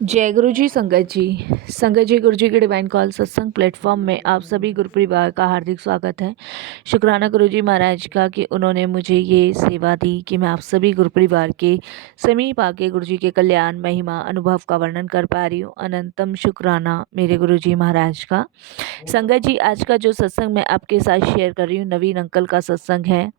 जय गुरु जी संगत जी। संगत जी, गुरु जी के डिवाइन कॉल सत्संग प्लेटफॉर्म में आप सभी गुरु परिवार का हार्दिक स्वागत है। शुक्राना गुरु जी महाराज का कि उन्होंने मुझे ये सेवा दी कि मैं आप सभी गुरु परिवार के समीप आके गुरु जी के कल्याण महिमा अनुभव का वर्णन कर पा रही हूँ। अनंतम शुक्राना मेरे गुरु जी महाराज का। संगत जी, आज का जो सत्संग मैं आपके साथ शेयर कर रही हूँ नवीन अंकल का सत्संग है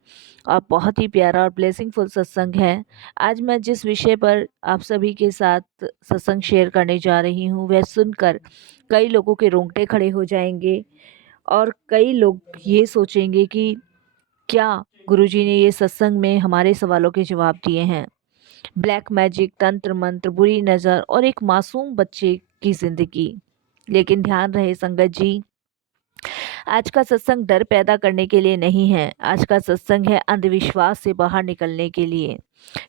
और बहुत ही प्यारा और ब्लेसिंगफुल सत्संग है। आज मैं जिस विषय पर आप सभी के साथ सत्संग शेयर करने जा रही हूँ वह सुनकर कई लोगों के रोंगटे खड़े हो जाएंगे और कई लोग ये सोचेंगे कि क्या गुरुजी ने ये सत्संग में हमारे सवालों के जवाब दिए हैं। ब्लैक मैजिक, तंत्र मंत्र, बुरी नज़र और एक मासूम बच्चे की जिंदगी। लेकिन ध्यान रहे संगत जी, आज का सत्संग डर पैदा करने के लिए नहीं है। आज का सत्संग है अंधविश्वास से बाहर निकलने के लिए,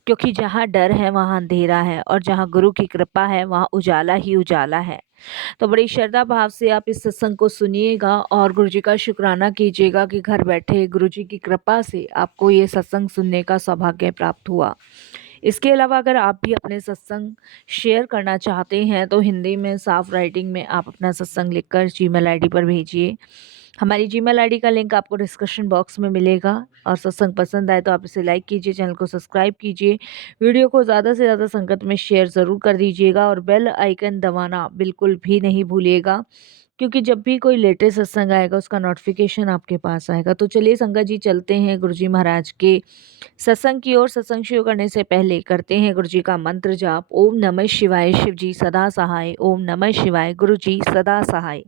क्योंकि जहाँ डर है वहाँ अंधेरा है और जहाँ गुरु की कृपा है वहाँ उजाला ही उजाला है। तो बड़ी श्रद्धा भाव से आप इस सत्संग को सुनिएगा और गुरु जी का शुक्राना कीजिएगा कि घर बैठे गुरु जी की कृपा से आपको ये सत्संग सुनने का सौभाग्य प्राप्त हुआ। इसके अलावा अगर आप भी अपने सत्संग शेयर करना चाहते हैं तो हिंदी में साफ राइटिंग में आप अपना सत्संग लिखकर जीमेल आईडी पर भेजिए। हमारी जीमेल आईडी का लिंक आपको डिस्क्रिप्शन बॉक्स में मिलेगा। और सत्संग पसंद आए तो आप इसे लाइक कीजिए, चैनल को सब्सक्राइब कीजिए, वीडियो को ज़्यादा से ज़्यादा संगत में शेयर ज़रूर कर दीजिएगा और बेल आइकन दबाना बिल्कुल भी नहीं भूलिएगा, क्योंकि जब भी कोई लेटेस्ट सत्संग आएगा उसका नोटिफिकेशन आपके पास आएगा। तो चलिए संगत जी, चलते हैं गुरुजी महाराज के सत्संग की ओर। सत्संग शुरू करने से पहले करते हैं गुरु जी का मंत्र जाप। ओम नमः शिवाय, शिव जी सदा सहाय। ओम नमः शिवाय, गुरु जी सदा सहाय।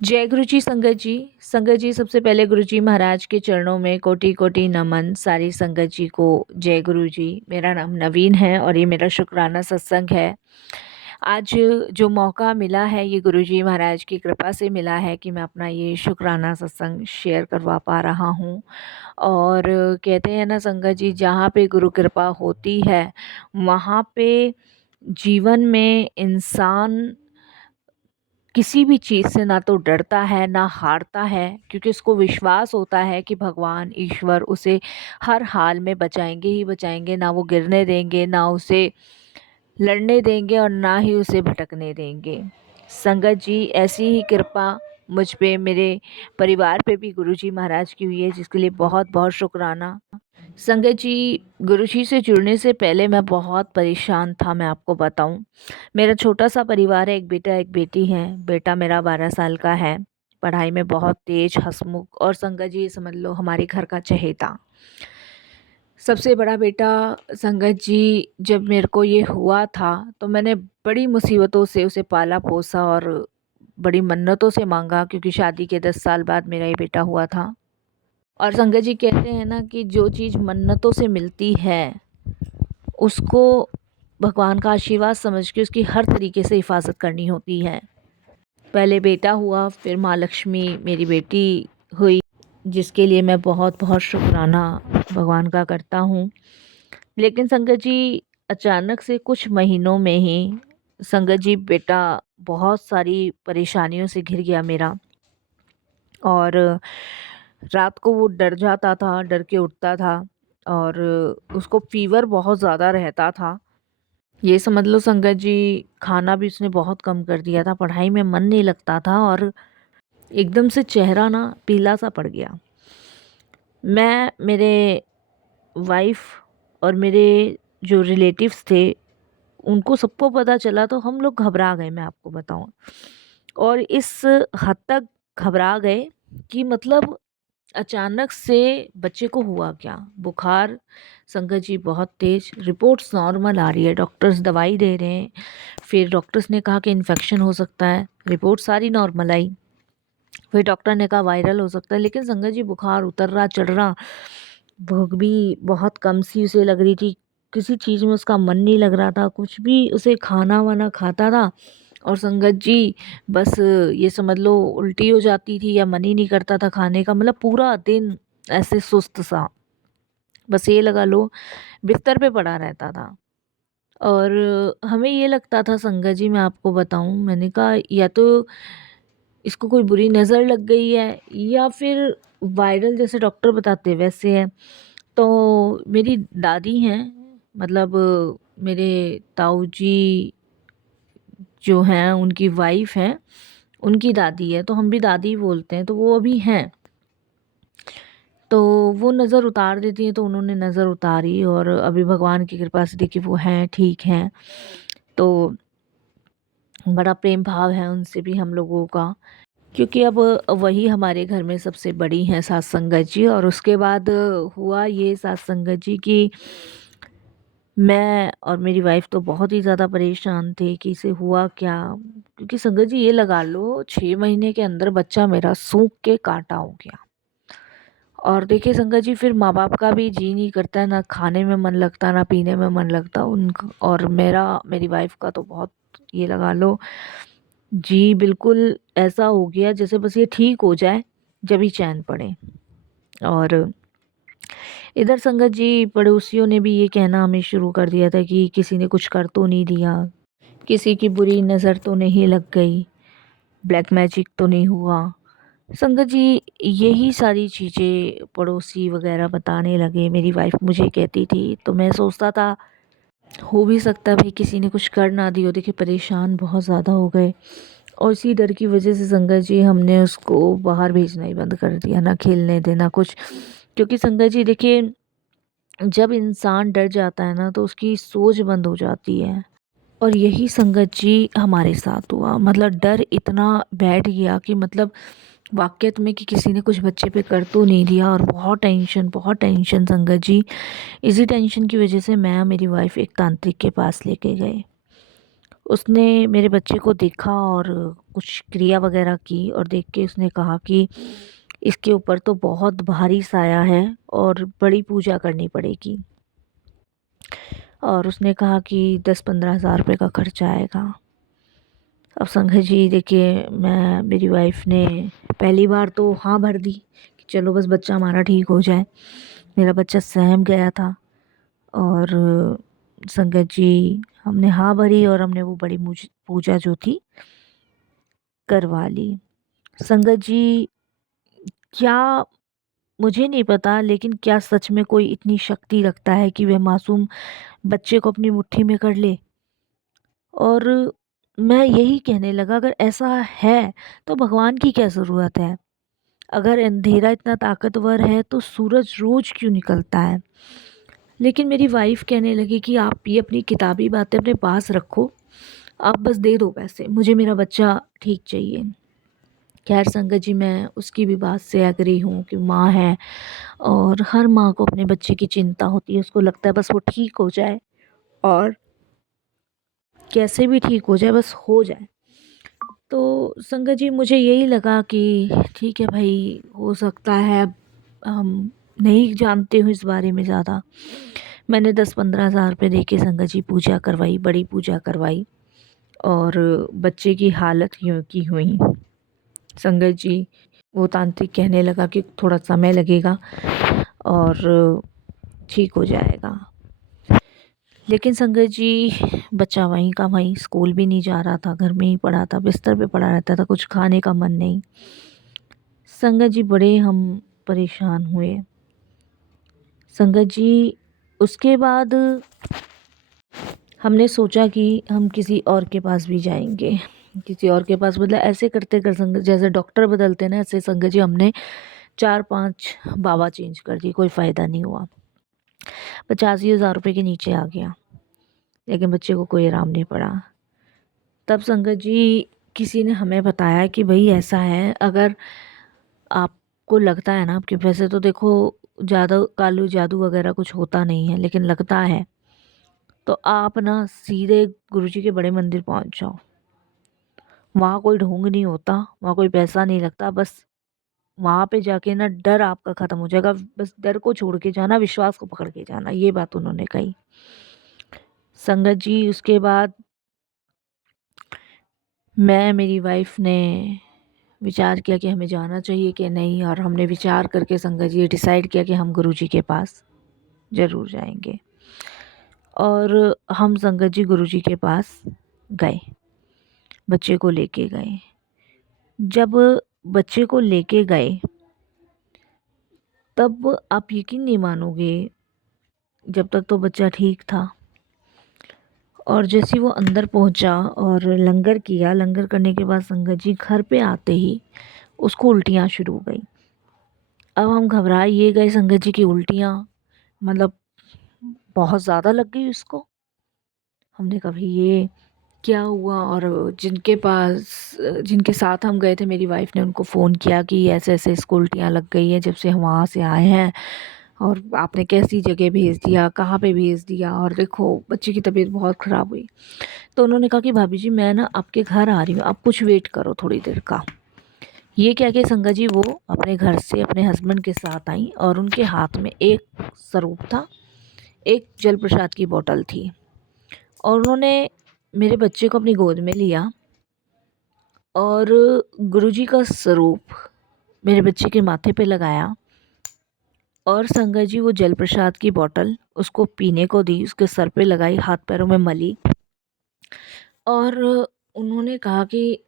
जय गुरु जी संगत जी। संगत जी, सबसे पहले गुरु जी महाराज के चरणों में कोटि कोटि नमन। सारी संगत जी को जय गुरु जी। मेरा नाम नवीन है और ये मेरा शुक्राना सत्संग है। आज जो मौका मिला है ये गुरु जी महाराज की कृपा से मिला है कि मैं अपना ये शुक्राना सत्संग शेयर करवा पा रहा हूँ। और कहते हैं ना संगत जी, जहाँ पे गुरु कृपा होती है वहाँ पे जीवन में इंसान किसी भी चीज़ से ना तो डरता है ना हारता है, क्योंकि उसको विश्वास होता है कि भगवान ईश्वर उसे हर हाल में बचाएंगे ही बचाएंगे। ना वो गिरने देंगे, ना उसे लड़ने देंगे और ना ही उसे भटकने देंगे। संगत जी, ऐसी ही कृपा मुझ पे, मेरे परिवार पे भी गुरुजी महाराज की हुई है, जिसके लिए बहुत बहुत शुक्राना। संगत जी, गुरुजी से जुड़ने से पहले मैं बहुत परेशान था, मैं आपको बताऊं। मेरा छोटा सा परिवार है, एक बेटा एक बेटी है। बेटा मेरा 12 साल का है, पढ़ाई में बहुत तेज, हंसमुख और संगत जी समझ लो हमारे घर का चहेता। सबसे बड़ा बेटा संगत जी, जब मेरे को ये हुआ था तो मैंने बड़ी मुसीबतों से उसे पाला पोसा और बड़ी मन्नतों से मांगा, क्योंकि शादी के 10 साल बाद मेरा ये बेटा हुआ था। और संगत जी कहते हैं ना कि जो चीज़ मन्नतों से मिलती है उसको भगवान का आशीर्वाद समझ के उसकी हर तरीके से हिफाजत करनी होती है। पहले बेटा हुआ, फिर माँ लक्ष्मी मेरी बेटी हुई, जिसके लिए मैं बहुत बहुत शुक्राना भगवान का करता हूँ। लेकिन संगत जी, अचानक से कुछ महीनों में ही संगत जी बेटा बहुत सारी परेशानियों से घिर गया मेरा। और रात को वो डर जाता था, डर के उठता था और उसको फीवर बहुत ज़्यादा रहता था। ये समझ लो संगत जी, खाना भी उसने बहुत कम कर दिया था, पढ़ाई में मन नहीं लगता था और एकदम से चेहरा ना पीला सा पड़ गया। मैं, मेरे वाइफ और मेरे जो रिलेटिव्स थे उनको सबको पता चला तो हम लोग घबरा गए, मैं आपको बताऊं। और इस हद तक घबरा गए कि मतलब अचानक से बच्चे को हुआ क्या, बुखार संगत जी बहुत तेज, रिपोर्ट्स नॉर्मल आ रही है, डॉक्टर्स दवाई दे रहे हैं, फिर डॉक्टर्स ने कहा कि इन्फेक्शन हो सकता है, रिपोर्ट सारी नॉर्मल आई। फिर डॉक्टर ने कहा वायरल हो सकता है। लेकिन संगत जी बुखार उतर रहा चढ़ रहा, भूख भी बहुत कम सी उसे लग रही थी, किसी चीज़ में उसका मन नहीं लग रहा था, कुछ भी उसे खाना वाना खाता था और संगत जी बस ये समझ लो उल्टी हो जाती थी या मन ही नहीं करता था खाने का। मतलब पूरा दिन ऐसे सुस्त सा, बस ये लगा लो बिस्तर पे पड़ा रहता था। और हमें ये लगता था संगत जी, मैं आपको बताऊं, मैंने कहा या तो इसको कोई बुरी नज़र लग गई है या फिर वायरल जैसे डॉक्टर बताते हैं वैसे है। तो मेरी दादी हैं, मतलब मेरे ताऊ जी जो हैं उनकी वाइफ हैं, उनकी दादी है, तो हम भी दादी बोलते हैं, तो वो अभी हैं। तो वो नज़र उतार देती हैं, तो उन्होंने नज़र उतारी और अभी भगवान की कृपा से देखिए वो हैं, ठीक हैं। तो बड़ा प्रेम भाव है उनसे भी हम लोगों का, क्योंकि अब वही हमारे घर में सबसे बड़ी हैं सास संगत जी। और उसके बाद हुआ ये सास संगत जी कि मैं और मेरी वाइफ तो बहुत ही ज़्यादा परेशान थे कि इसे हुआ क्या, क्योंकि संगत जी ये लगा लो 6 महीने के अंदर बच्चा मेरा सूख के कांटा हो गया। और देखिए संगत जी, फिर माँ बाप का भी जी नहीं करता है, ना खाने में मन लगता ना पीने में मन लगता उनका। और मेरी वाइफ का तो बहुत, ये लगा लो जी, बिल्कुल ऐसा हो गया जैसे बस ये ठीक हो जाए जब ही चैन पड़े। और इधर संगत जी पड़ोसियों ने भी ये कहना हमें शुरू कर दिया था कि किसी ने कुछ कर तो नहीं दिया, किसी की बुरी नज़र तो नहीं लग गई, ब्लैक मैजिक तो नहीं हुआ। संगत जी यही सारी चीज़ें पड़ोसी वगैरह बताने लगे। मेरी वाइफ मुझे कहती थी, तो मैं सोचता था हो भी सकता है भाई किसी ने कुछ कर ना दिया हो। देखिए परेशान बहुत ज़्यादा हो गए, और इसी डर की वजह से संगत जी हमने उसको बाहर भेजना ही बंद कर दिया, ना खेलने देना कुछ। क्योंकि संगत जी देखिए, जब इंसान डर जाता है ना तो उसकी सोच बंद हो जाती है। और यही संगत जी हमारे साथ हुआ, मतलब डर इतना बैठ गया कि मतलब वाक़ई में कि किसी ने कुछ बच्चे पे कर तो नहीं दिया। और बहुत टेंशन संगत जी। इसी टेंशन की वजह से मैं और मेरी वाइफ एक तांत्रिक के पास लेके गए। उसने मेरे बच्चे को देखा और कुछ क्रिया वगैरह की, और देख के उसने कहा कि इसके ऊपर तो बहुत भारी साया है और बड़ी पूजा करनी पड़ेगी। और उसने कहा कि 10-15 हज़ार रुपये का खर्चा आएगा। अब संघ जी देखिए, मेरी वाइफ ने पहली बार तो हाँ भर दी कि चलो बस बच्चा हमारा ठीक हो जाए। मेरा बच्चा सहम गया था। और संगत जी हमने हाँ भरी और हमने वो बड़ी पूजा जो थी करवा ली। संगत जी, क्या, मुझे नहीं पता, लेकिन क्या सच में कोई इतनी शक्ति रखता है कि वह मासूम बच्चे को अपनी मुट्ठी में कर ले? और मैं यही कहने लगा, अगर ऐसा है तो भगवान की क्या ज़रूरत है? अगर अंधेरा इतना ताकतवर है तो सूरज रोज़ क्यों निकलता है? लेकिन मेरी वाइफ़ कहने लगी कि आप ये अपनी किताबी बातें अपने पास रखो, आप बस दे दो पैसे, मुझे मेरा बच्चा ठीक चाहिए। खैर संगत जी, मैं उसकी भी बात से एग्री हूँ कि माँ है और हर माँ को अपने बच्चे की चिंता होती है। उसको लगता है बस वो ठीक हो जाए, और कैसे भी ठीक हो जाए, बस हो जाए। तो संगत जी मुझे यही लगा कि ठीक है भाई, हो सकता है, हम नहीं जानते हूँ इस बारे में ज़्यादा। मैंने 10-15 हज़ार रुपये दे के संगत जी पूजा करवाई, बड़ी पूजा करवाई, और बच्चे की हालत यूँ की हुई। संगत जी वो तांत्रिक कहने लगा कि थोड़ा समय लगेगा और ठीक हो जाएगा। लेकिन संगत जी बच्चा वहीं का वहीं, स्कूल भी नहीं जा रहा था, घर में ही पड़ा था, बिस्तर पे पड़ा रहता था, कुछ खाने का मन नहीं। संगत जी बड़े हम परेशान हुए। संगत जी उसके बाद हमने सोचा कि हम किसी और के पास भी जाएंगे। किसी और के पास मतलब ऐसे करते कर संगत, जैसे डॉक्टर बदलते ना, ऐसे संगत जी हमने 4-5 बाबा चेंज कर दिए, कोई फ़ायदा नहीं हुआ। 85,000 रुपये के नीचे आ गया, लेकिन बच्चे को कोई आराम नहीं पड़ा। तब संगत जी किसी ने हमें बताया कि भाई ऐसा है, अगर आपको लगता है ना, आपके, वैसे तो देखो जादू कालू जादू वगैरह कुछ होता नहीं है, लेकिन लगता है, तो आप ना सीधे गुरुजी के बड़े मंदिर पहुंच जाओ। वहाँ कोई ढोंग नहीं होता, वहाँ कोई पैसा नहीं लगता, बस वहाँ पे जाके ना डर आपका ख़त्म हो जाएगा। बस डर को छोड़ के जाना, विश्वास को पकड़ के जाना, ये बात उन्होंने कही। संगत जी उसके बाद मेरी वाइफ ने विचार किया कि हमें जाना चाहिए कि नहीं, और हमने विचार करके संगत जी डिसाइड किया कि हम गुरुजी के पास ज़रूर जाएंगे। और हम संगत जी गुरुजी के पास गए, बच्चे को लेके गए। जब बच्चे को लेके गए, तब आप यकीन नहीं मानोगे, जब तक तो बच्चा ठीक था, और जैसे ही वो अंदर पहुंचा और लंगर किया, लंगर करने के बाद संगत जी घर पे आते ही उसको उल्टियाँ शुरू हो गई। अब हम घबरा ये गए, संगत जी की उल्टियाँ मतलब बहुत ज़्यादा लग गई उसको। हमने कभी ये क्या हुआ, और जिनके साथ हम गए थे, मेरी वाइफ ने उनको फ़ोन किया कि ऐसे ऐसे इसको उल्टियाँ लग गई है जब से हम वहाँ से आए हैं, और आपने कैसी जगह भेज दिया, कहाँ पे भेज दिया, और देखो बच्चे की तबीयत बहुत ख़राब हुई। तो उन्होंने कहा कि भाभी जी मैं ना आपके घर आ रही हूँ, आप कुछ वेट करो थोड़ी देर का। ये कह के संगा जी वो अपने घर से अपने हस्बैंड के साथ आई, और उनके हाथ में एक स्वरूप था, एक जल प्रसाद की बोतल थी, और उन्होंने मेरे बच्चे को अपनी गोद में लिया और गुरुजी का स्वरूप मेरे बच्चे के माथे पे लगाया, और संगत जी वो जल प्रसाद की बोतल उसको पीने को दी, उसके सर पे लगाई, हाथ पैरों में मली, और उन्होंने कहा कि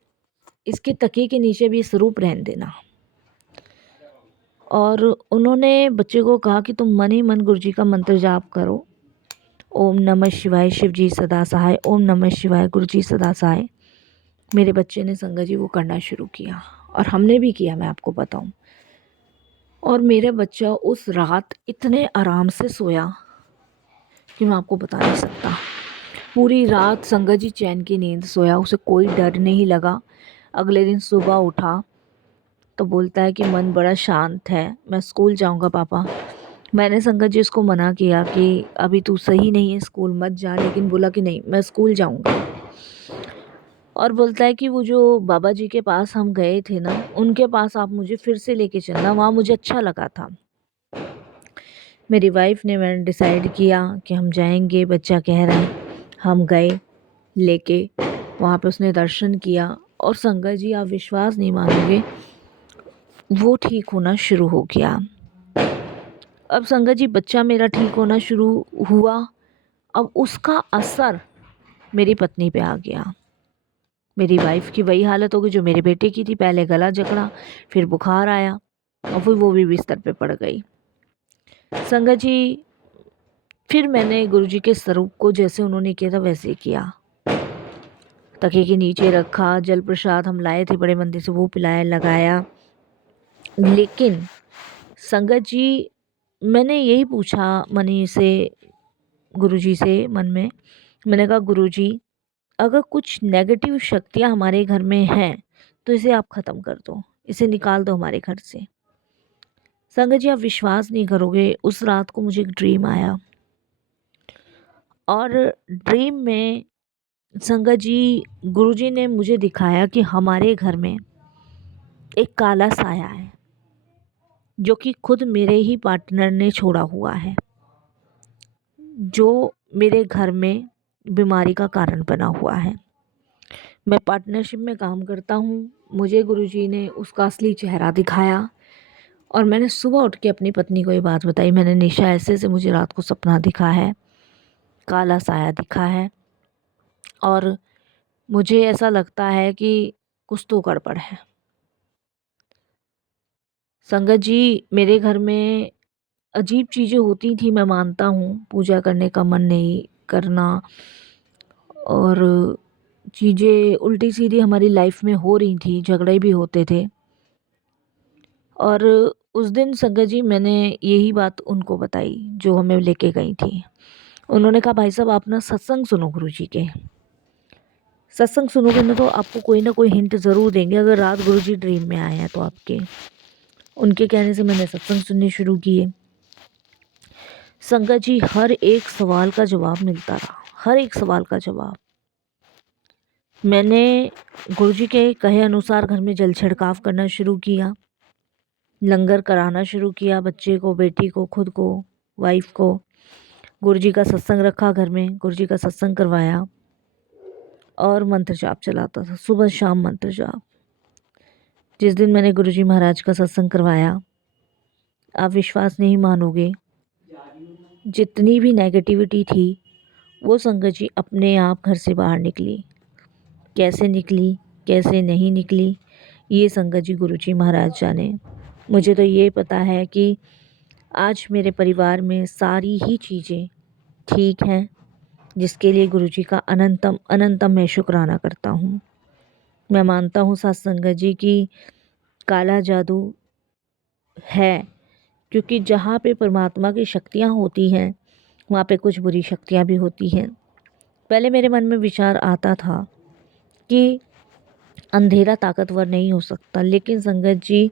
इसके तकिए के नीचे भी स्वरूप रहने देना। और उन्होंने बच्चे को कहा कि तुम मन ही मन गुरुजी का मंत्र जाप करो, ओम नमः शिवाय शिव जी सदा सहाय, ओम नमः शिवाय गुरुजी सदा सहाय। मेरे बच्चे ने संगत जी वो करना शुरू किया, और हमने भी किया, मैं आपको बताऊं। और मेरा बच्चा उस रात इतने आराम से सोया कि मैं आपको बता नहीं सकता। पूरी रात संगत जी चैन की नींद सोया, उसे कोई डर नहीं लगा। अगले दिन सुबह उठा तो बोलता है कि मन बड़ा शांत है, मैं स्कूल जाऊंगा पापा। मैंने संगत जी उसको मना किया कि अभी तू सही नहीं है, स्कूल मत जा, लेकिन बोला कि नहीं मैं स्कूल जाऊंगा। और बोलता है कि वो जो बाबा जी के पास हम गए थे ना, उनके पास आप मुझे फिर से लेके चलना, वहाँ मुझे अच्छा लगा था। मेरी वाइफ ने मैंने डिसाइड किया कि हम जाएंगे, बच्चा कह रहा है। हम गए लेके, वहाँ पे उसने दर्शन किया, और संगत जी आप विश्वास नहीं मानोगे, वो ठीक होना शुरू हो गया। अब संगत जी बच्चा मेरा ठीक होना शुरू हुआ, अब उसका असर मेरी पत्नी पे आ गया। मेरी वाइफ की वही हालत हो गई जो मेरे बेटे की थी, पहले गला जकड़ा, फिर बुखार आया, और फिर वो भी बिस्तर पे पड़ गई। संगत जी फिर मैंने गुरुजी के स्वरूप को जैसे उन्होंने किया था वैसे ही किया, तकिए के नीचे रखा, जल प्रसाद हम लाए थे बड़े मंदिर से, वो पिलाया, लगाया। लेकिन संगत जी मैंने यही पूछा मनी से, गुरुजी से मन में, मैंने कहा गुरुजी अगर कुछ नेगेटिव शक्तियाँ हमारे घर में हैं तो इसे आप ख़त्म कर दो, इसे निकाल दो हमारे घर से। संगत जी आप विश्वास नहीं करोगे, उस रात को मुझे एक ड्रीम आया, और ड्रीम में संगत जी गुरुजी ने मुझे दिखाया कि हमारे घर में एक काला साया है, जो कि खुद मेरे ही पार्टनर ने छोड़ा हुआ है, जो मेरे घर में बीमारी का कारण बना हुआ है। मैं पार्टनरशिप में काम करता हूँ, मुझे गुरुजी ने उसका असली चेहरा दिखाया, और मैंने सुबह उठ के अपनी पत्नी को ये बात बताई, मैंने निशा ऐसे ऐसे मुझे रात को सपना दिखा है, काला साया दिखा है, और मुझे ऐसा लगता है कि कुछ तो गड़बड़ है। संगत जी मेरे घर में अजीब चीज़ें होती थी, मैं मानता हूँ, पूजा करने का मन नहीं करना, और चीज़ें उल्टी सीधी हमारी लाइफ में हो रही थी, झगड़े भी होते थे। और उस दिन संगत जी मैंने यही बात उनको बताई जो हमें लेके गई थी। उन्होंने कहा भाई साहब आप ना सत्संग सुनो, गुरुजी के सत्संग सुनोगे ना तो आपको कोई ना कोई हिंट ज़रूर देंगे, अगर रात गुरुजी ड्रीम में आए हैं तो आपके। उनके कहने से मैंने सत्संग सुनने शुरू किए। संगत जी हर एक सवाल का जवाब मिलता रहा, हर एक सवाल का जवाब। मैंने गुरुजी के कहे अनुसार घर में जल छिड़काव करना शुरू किया, लंगर कराना शुरू किया, बच्चे को, बेटी को, खुद को, वाइफ को। गुरुजी का सत्संग रखा घर में, गुरुजी का सत्संग करवाया, और मंत्र जाप चलाता था, सुबह शाम मंत्र जाप। जिस दिन मैंने गुरुजी महाराज का सत्संग करवाया, आप विश्वास नहीं मानोगे, जितनी भी नेगेटिविटी थी वो संगत जी अपने आप घर से बाहर निकली। कैसे निकली, कैसे नहीं निकली, ये संगत जी गुरुजी महाराज जाने। मुझे तो ये पता है कि आज मेरे परिवार में सारी ही चीज़ें ठीक हैं, जिसके लिए गुरुजी का अनंतम अनंतम मैं शुक्राना करता हूँ। मैं मानता हूँ साथ संगत जी की काला जादू है, क्योंकि जहाँ पे परमात्मा की शक्तियाँ होती हैं वहाँ पे कुछ बुरी शक्तियाँ भी होती हैं। पहले मेरे मन में विचार आता था कि अंधेरा ताकतवर नहीं हो सकता, लेकिन संगत जी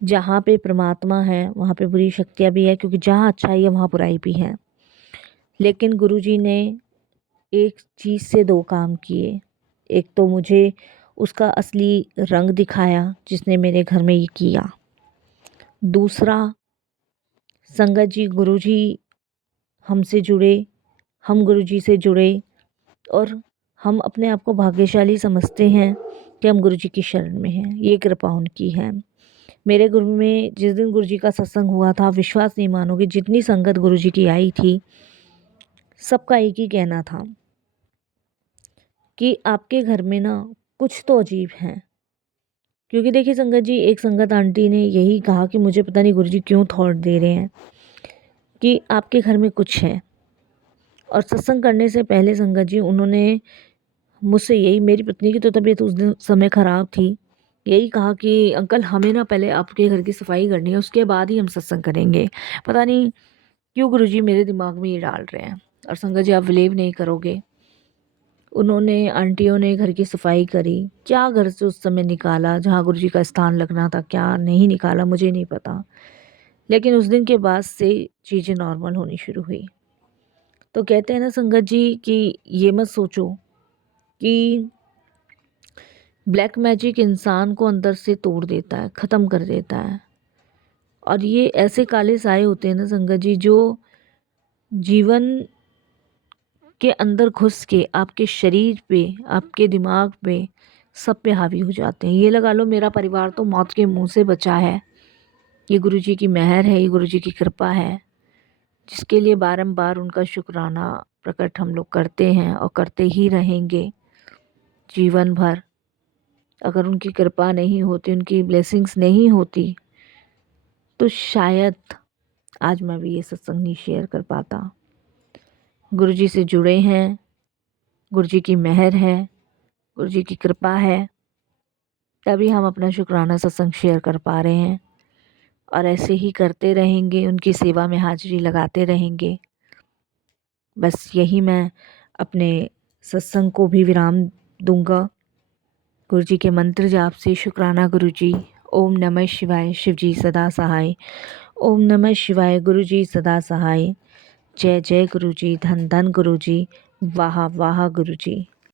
जहाँ पे परमात्मा है वहाँ पे बुरी शक्तियाँ भी है, क्योंकि जहाँ अच्छाई है वहाँ बुराई भी है। लेकिन गुरुजी ने एक चीज़ से दो काम किए। एक तो मुझे उसका असली रंग दिखाया जिसने मेरे घर में ये किया। दूसरा, संगत जी गुरुजी हमसे जुड़े, हम गुरुजी से जुड़े और हम अपने आप को भाग्यशाली समझते हैं कि हम गुरुजी की शरण में हैं। ये कृपा उनकी है। मेरे गुरु में जिस दिन गुरुजी का सत्संग हुआ था, विश्वास नहीं मानोगे, जितनी संगत गुरुजी की आई थी सबका एक ही कहना था कि आपके घर में ना कुछ तो अजीब है। क्योंकि देखिए संगत जी, एक संगत आंटी ने यही कहा कि मुझे पता नहीं गुरुजी क्यों थॉट दे रहे हैं कि आपके घर में कुछ है। और सत्संग करने से पहले संगत जी उन्होंने मुझसे यही, मेरी पत्नी की तो तबीयत उस दिन समय ख़राब थी, यही कहा कि अंकल हमें ना पहले आपके घर की सफाई करनी है, उसके बाद ही हम सत्संग करेंगे। पता नहीं क्यों गुरुजी मेरे दिमाग में ये डाल रहे हैं। और संगत जी आप बिलीव नहीं करोगे, उन्होंने, आंटियों ने घर की सफाई करी, क्या घर से उस समय निकाला जहाँ गुरुजी का स्थान लगना था, क्या नहीं निकाला मुझे नहीं पता। लेकिन उस दिन के बाद से चीज़ें नॉर्मल होनी शुरू हुई। तो कहते हैं ना संगत जी कि ये मत सोचो कि ब्लैक मैजिक इंसान को अंदर से तोड़ देता है, ख़त्म कर देता है। और ये ऐसे काले साए होते हैं ना संगत जी, जो जीवन के अंदर घुस के आपके शरीर पे, आपके दिमाग पे, सब पे हावी हो जाते हैं। ये लगा लो मेरा परिवार तो मौत के मुंह से बचा है। ये गुरुजी की मेहर है, ये गुरुजी की कृपा है, जिसके लिए बारंबार उनका शुक्राना प्रकट हम लोग करते हैं और करते ही रहेंगे जीवन भर। अगर उनकी कृपा नहीं होती, उनकी ब्लेसिंग्स नहीं होती, तो शायद आज मैं भी ये सत्संग नहीं शेयर कर पाता। गुरुजी से जुड़े हैं, गुरुजी की मेहर है, गुरुजी की कृपा है, तभी हम अपना शुक्राना सत्संग शेयर कर पा रहे हैं। और ऐसे ही करते रहेंगे, उनकी सेवा में हाजिरी लगाते रहेंगे। बस यही मैं अपने सत्संग को भी विराम दूंगा गुरुजी के मंत्र जाप से। शुक्राना गुरुजी। ओम नमः शिवाय। शिवजी सदा सहाय। ओम नमः शिवाय। गुरुजी सदा सहाय। जय जय गुरुजी। धन धन गुरुजी। वाह वाह गुरुजी।